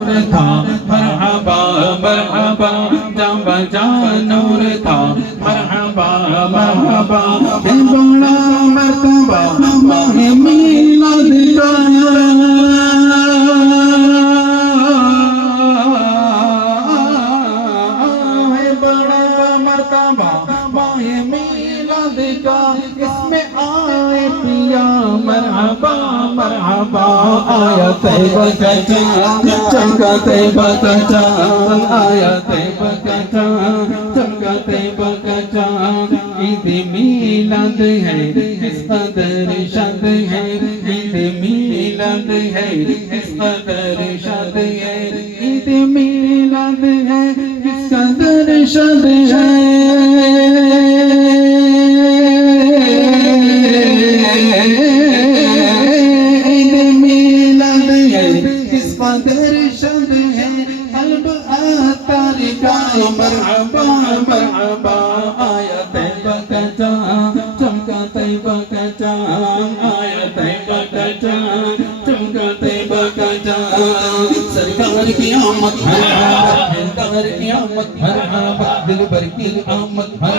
تھا مرحبا مرحبا جب بجا نور تھا مرحبا مرحبا ہے بڑا مرتبہ ماہ میلاد کا ہے بڑا مرتبہ ماہ میلاد کا اس میں آئے پیا مرحبا مرحبا آیا طیبہ کا چاند چمکا طیبہ کا چاند آیا طیبہ کا چاند چمکا طیبہ کا چاند عید میلاد ہے کس قدر شاد ہے عید میلاد ہے کس قدر شاد ہے عید میلاد ہے کس قدر شاد درشد ہے قلب آتار کا مرحبا مرحبا آیا طیبہ کا چاند چمکا طیبہ کا چاند آیا طیبہ کا چاند چمکا طیبہ کا چاند سرکار کی آمد مرحبا دلدار کی آمد مرحبا دلبر کی آمد